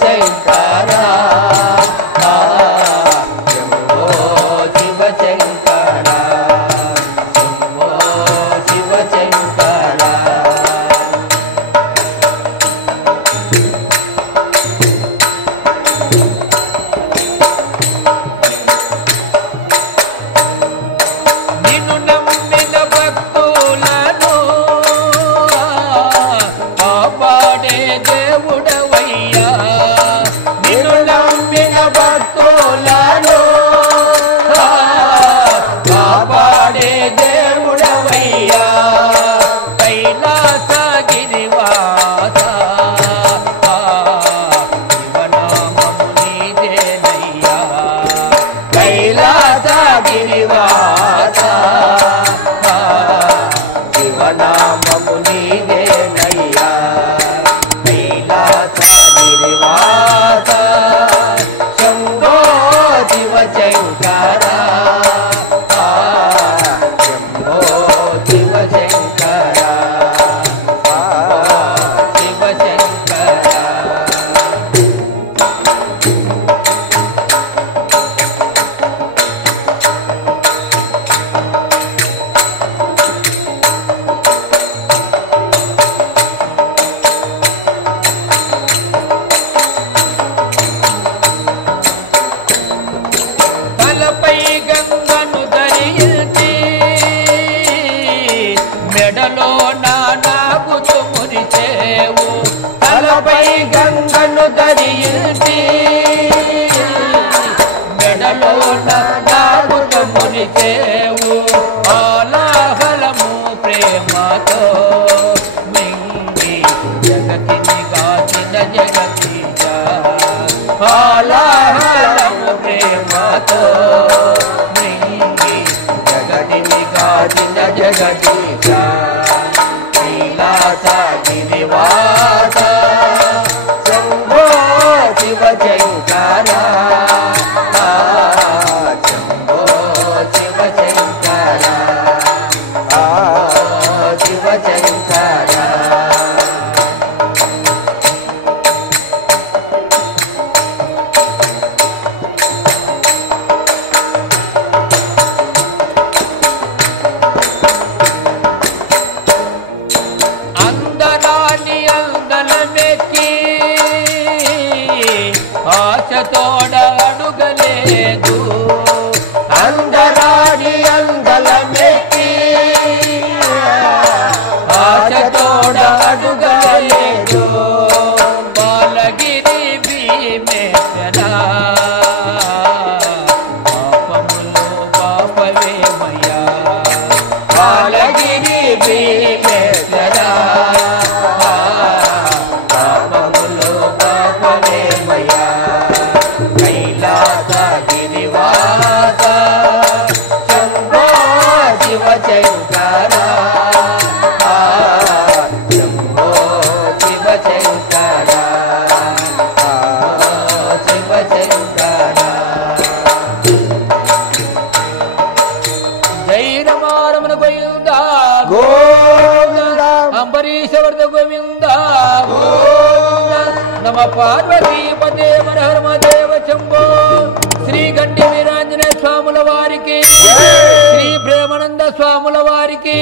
శంకర శంభో శివ శంకర శంభో శివ శంకర నిన్ను నమ్మిన భక్తులను కాపాడే దేవుడవయ్యా నిన్ను నమ్మిన భక్తులను కాపాడే దేవుడవయ్యా కైలాసగిరివాస శివనామము నీదేనయ్యా కైలాసగిరివాస శివనామము నీదేనయ్యా కైలాసగిరివాస శంభో శివ శంకర శంభో శివ శంకర శివ శంకర తలపై గంగను ధరించి మెడలో నాగుతు మురిచేవు తలపై గంగను ధరించి మెడలో నాగుతు మురిచేవు ఆలాహలము ప్రేమతో మింగి జగతిని గాచిన జగతీశ ఆలాహలము ప్రేమతో మింగి జగతిని గాచిన జగతీశ కైలాసగిరివాస శంభో శివ శంకర శంభో శివ శంకర శివ శంకర అందరాని అందలమెక్కి ఆశతోడ అడుగలేదు అందరాని అందలమెక్కి ఆశతోడ అడుగలేదు బాలగిరి భీమేశ్వరా పాపములు పాపవేమయ్యా బాలగిరి భీమేశ్వరా పాపములు పాపవేమయ్యా కైలాసగిరివాస శంభో శివ శంకర శంభో శివ శంకర శివ శంకర జై రమారమణ గోవింద గోవింద అంబరీషవర్ధ గోవింద గోవింద నమ పార్వతీ పదే హర మదేవ శంభో శ్రీ గండి వీరాంజనేయ స్వాముల వారికి శ్రీ ప్రేమానంద స్వాముల వారికి